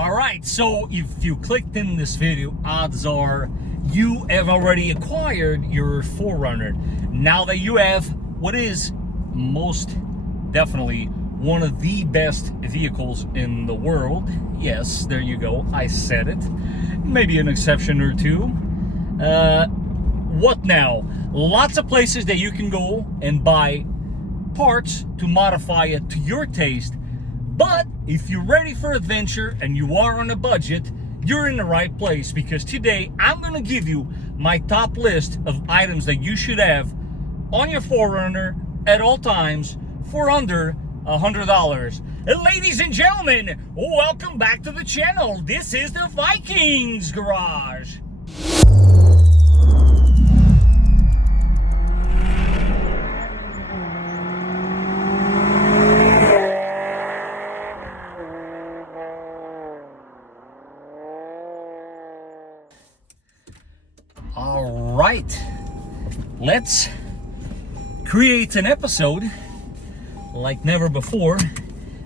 All right, so if you clicked in this video, odds are you have already acquired your 4Runner. Now that you have what is most definitely one of the best vehicles in the world. Yes, there you go, I said it. Maybe an exception or two. What now? Lots of places that you can go and buy parts to modify it to your taste. But if you're ready for adventure and you are on a budget, you're in the right place, because today I'm going to give you my top list of items that you should have on your 4Runner at all times for under $100. Ladies and gentlemen, welcome back to the channel. This is the Vikings Garage. All right, let's create an episode like never before.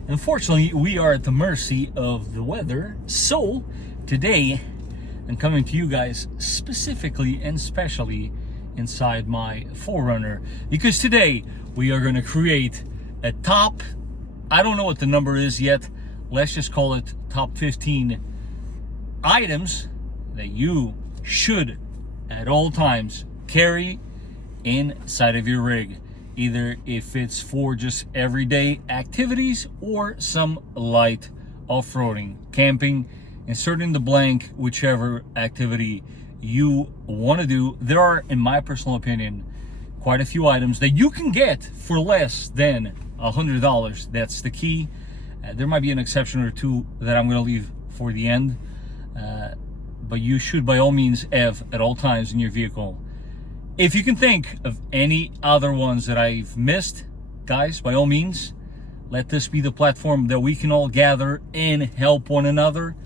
Unfortunately, we are at the mercy of the weather, so today I'm coming to you guys specifically and specially inside my 4Runner, because today we are going to create a top, I don't know what the number is yet, let's just call it top 15 items that you should at all times carry inside of your rig, either if it's for just everyday activities or some light off-roading, camping, insert in the blank, whichever activity you want to do. There are, in my personal opinion, quite a few items that you can get for less than $100. That's the key. There might be an exception or two that I'm going to leave for the end, but you should by all means have at all times in your vehicle. If you can think of any other ones that I've missed, guys, by all means, let this be the platform that we can all gather and help one another.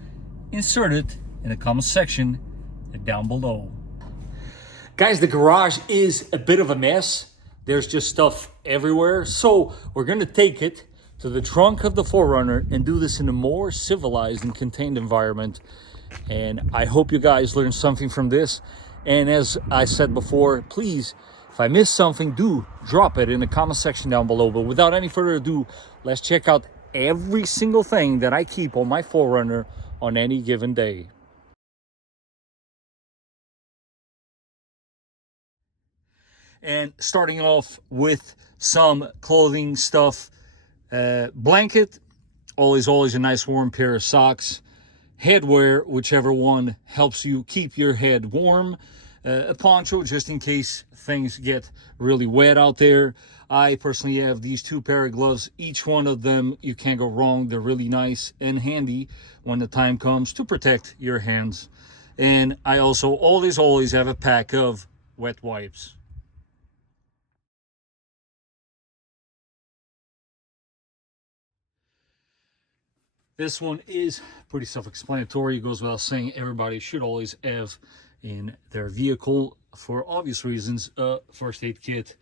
Insert it in the comment section down below. Guys, the garage is a bit of a mess. There's just stuff everywhere. So we're going to take it to the trunk of the 4Runner and do this in a more civilized and contained environment. And I hope you guys learned something from this. And as I said before, please, if I missed something, do drop it in the comment section down below. But without any further ado, let's check out every single thing that I keep on my 4Runner on any given day. And starting off with some clothing stuff, blanket, always a nice warm pair of socks. Headwear, whichever one helps you keep your head warm. A poncho, just in case things get really wet out there. I personally have these two pair of gloves. Each one of them, you can't go wrong. They're really nice and handy when the time comes to protect your hands. And I also always have a pack of wet wipes. This one is pretty self-explanatory. It goes without saying, everybody should always have in their vehicle, for obvious reasons, a first aid kit.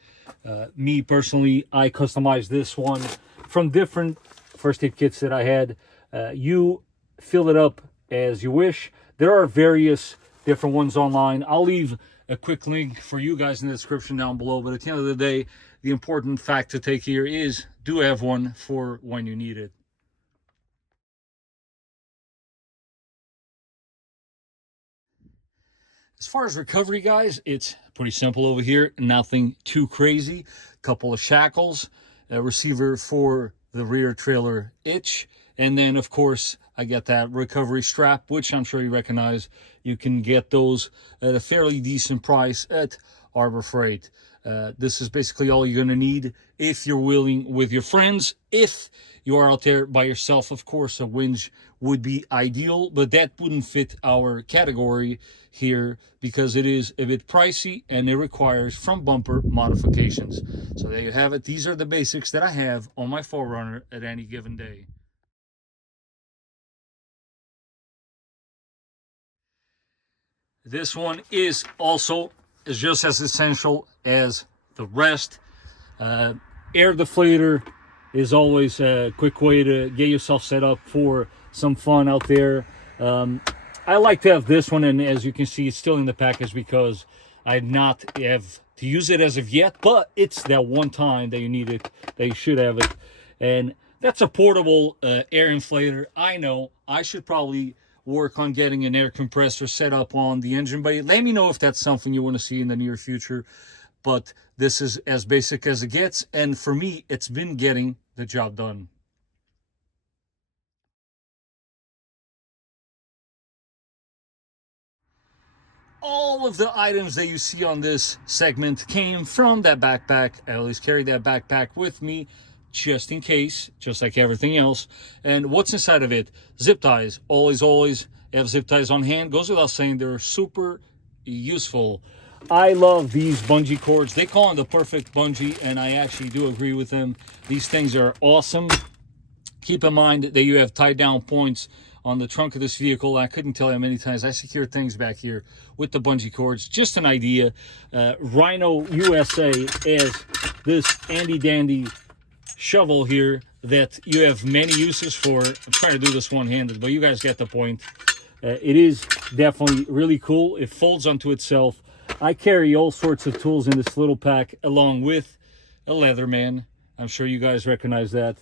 Me personally, I customized this one from different first aid kits that I had. You fill it up as you wish. There are various different ones online. I'll leave a quick link for you guys in the description down below. But at the end of the day, the important fact to take here is do have one for when you need it. As far as recovery, guys, it's pretty simple over here. Nothing too crazy. Couple of shackles, a receiver for the rear trailer hitch, and then, of course, I got that recovery strap, which I'm sure you recognize. You can get those at a fairly decent price at Harbor Freight. This is basically all you're going to need if you're wheeling with your friends. If you are out there by yourself, of course, a winch would be ideal, but that wouldn't fit our category here because it is a bit pricey and it requires front bumper modifications. So there you have it. These are the basics that I have on my 4Runner at any given day. This one is also just as essential as the rest. Air deflator is always a quick way to get yourself set up for some fun out there. I like to have this one, and as you can see, it's still in the package because I not have to use it as of yet, but it's that one time that you need it, that you should have it. And that's a portable air inflator. I know I should probably work on getting an air compressor set up on the engine bay. Let me know if that's something you want to see in the near future. But this is as basic as it gets, and for me, it's been getting the job done. All of the items that you see on this segment came from that backpack. I always carry that backpack with me just in case, just like everything else. And what's inside of it? Zip ties. Always have zip ties on hand. Goes without saying, they're super useful. I love these bungee cords. They call them the perfect bungee, and I actually do agree with them. These things are awesome. Keep in mind that you have tied down points on the trunk of this vehicle. I couldn't tell you how many times I secure things back here with the bungee cords. Just an idea. Rhino USA is this handy dandy shovel here that you have many uses for. I'm trying to do this one-handed, but you guys get the point. It is definitely really cool. It folds onto itself. I carry all sorts of tools in this little pack along with a Leatherman. I'm sure you guys recognize that.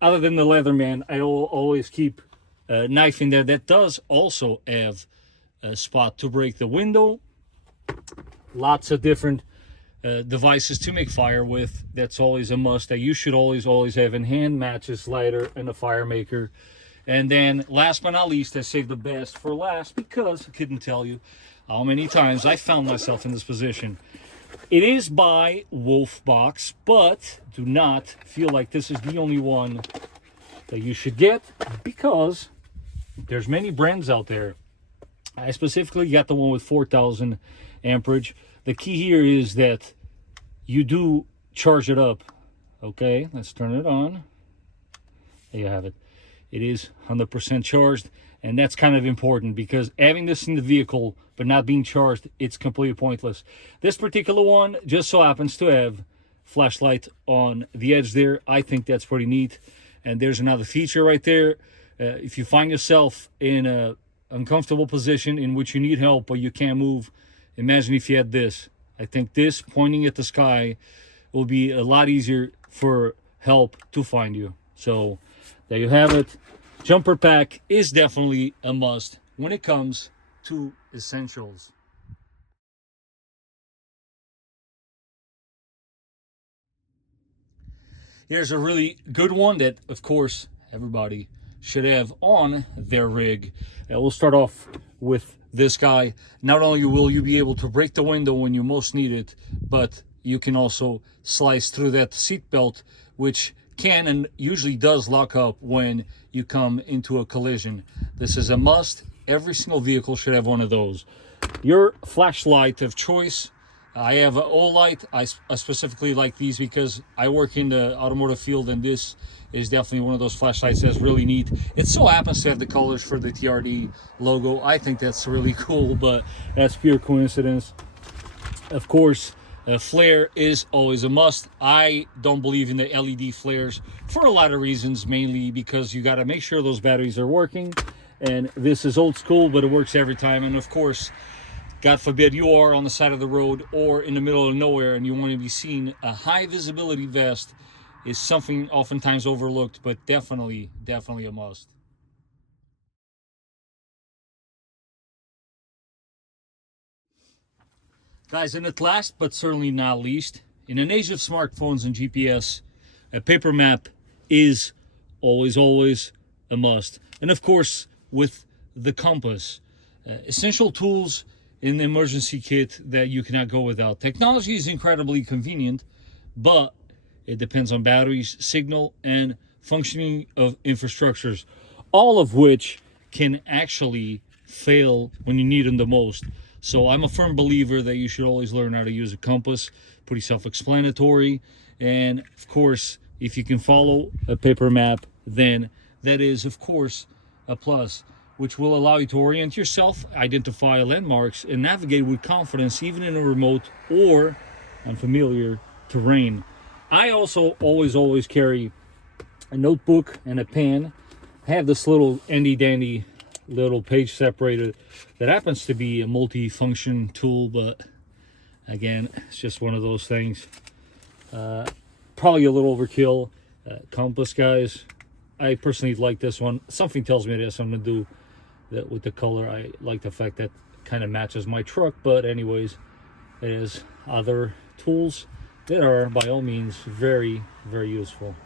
Other than the Leatherman, I always keep a knife in there that does also have a spot to break the window. Lots of different devices to make fire with. That's always a must. That you should always have in hand: matches, lighter, and a fire maker. And then last but not least, I saved the best for last because I couldn't tell you how many times I found myself in this position. It is by Wolfbox, but do not feel like this is the only one that you should get because there's many brands out there. I specifically got the one with 4,000 amperage. The key here is that you do charge it up. Okay, let's turn it on. There you have it. It is 100% charged, and that's kind of important because having this in the vehicle but not being charged, it's completely pointless. This particular one just so happens to have flashlight on the edge there. I think that's pretty neat. And there's another feature right there. If you find yourself in an uncomfortable position in which you need help but you can't move, imagine if you had this. I think this pointing at the sky will be a lot easier for help to find you. So there you have it. Jumper pack is definitely a must when it comes to essentials. Here's a really good one that, of course, everybody should have on their rig. We'll start off with this guy. Not only will you be able to break the window when you most need it, but you can also slice through that seat belt, which can and usually does lock up when you come into a collision. This is a must. Every single vehicle should have one of those. Your flashlight of choice. I have an OLIGHT. I specifically like these because I work in the automotive field, and this is definitely one of those flashlights that's really neat. It so happens to have the colors for the TRD logo. I think that's really cool, but that's pure coincidence. Of course, a flare is always a must. I don't believe in the LED flares for a lot of reasons, mainly because you got to make sure those batteries are working. And this is old school, but it works every time. And of course, God forbid you are on the side of the road or in the middle of nowhere and you want to be seen, a high visibility vest is something oftentimes overlooked, but definitely a must. Guys, and at last, but certainly not least, in an age of smartphones and GPS, a paper map is always a must. And of course, with the compass, essential tools in the emergency kit that you cannot go without. Technology is incredibly convenient, but it depends on batteries, signal, and functioning of infrastructures, all of which can actually fail when you need them the most. So I'm a firm believer that you should always learn how to use a compass. Pretty self-explanatory. And of course, if you can follow a paper map, then that is, of course, a plus, which will allow you to orient yourself, identify landmarks, and navigate with confidence even in a remote or unfamiliar terrain. I also always carry a notebook and a pen I have this little handy dandy little page separator that happens to be a multi-function tool, but again, it's just one of those things. Probably a little overkill. Compass, guys, I personally like this one. Something tells me there's something to do that with the color. I like the fact that kind of matches my truck, but anyways, there's other tools that are by all means very, very useful.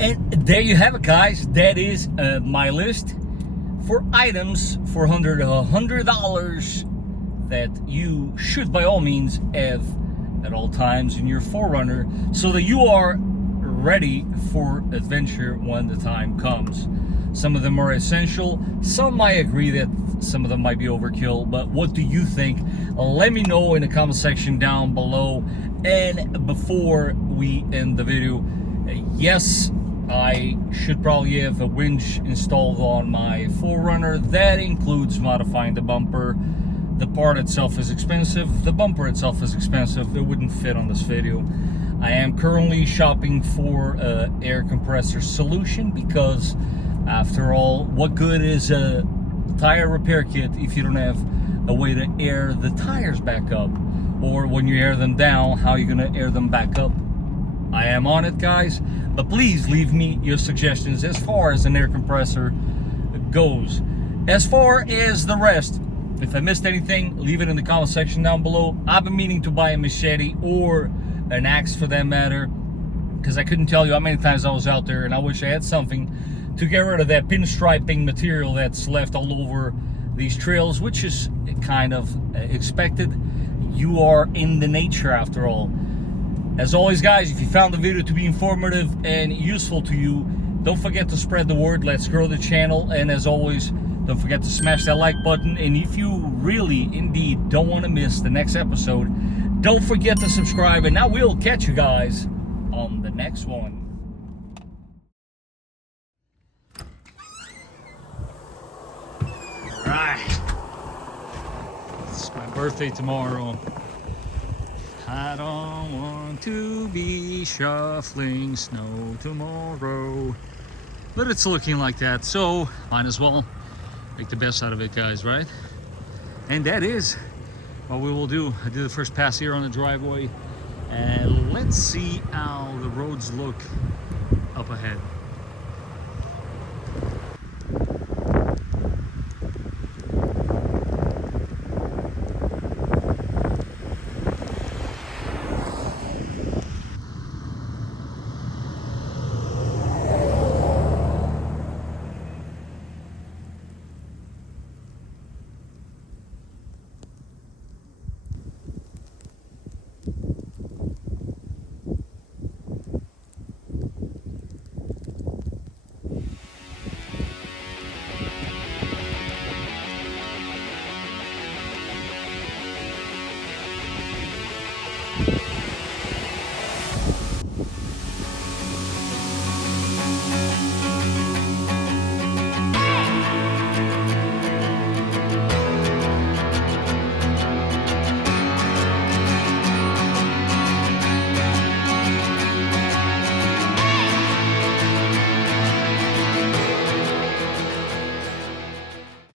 And there you have it, guys. That is my list for items for under $100 that you should by all means have at all times in your 4Runner, so that you are ready for adventure when the time comes. Some of them are essential. Some I agree that some of them might be overkill, but what do you think? Let me know in the comment section down below. And before we end the video, yes, I should probably have a winch installed on my 4Runner. That includes modifying the bumper. The part itself is expensive. The bumper itself is expensive. It wouldn't fit on this video. I am currently shopping for an air compressor solution because, after all, what good is a tire repair kit if you don't have a way to air the tires back up? Or when you air them down, how are you going to air them back up? I am on it, guys, but please leave me your suggestions as far as an air compressor goes. As far as the rest, if I missed anything, leave it in the comment section down below. I've been meaning to buy a machete or an axe for that matter, because I couldn't tell you how many times I was out there and I wish I had something to get rid of that pinstriping material that's left all over these trails, which is kind of expected. You are in the nature after all. As always, guys, if you found the video to be informative and useful to you, don't forget to spread the word. Let's grow the channel. And as always, don't forget to smash that like button. And if you really, indeed, don't want to miss the next episode, don't forget to subscribe. And I will catch you guys on the next one. All right. It's my birthday tomorrow. I don't want to be shuffling snow tomorrow, but it's looking like that, so might as well make the best out of it, guys, right? And that is what we will do. I did the first pass here on the driveway, and let's see how the roads look up ahead.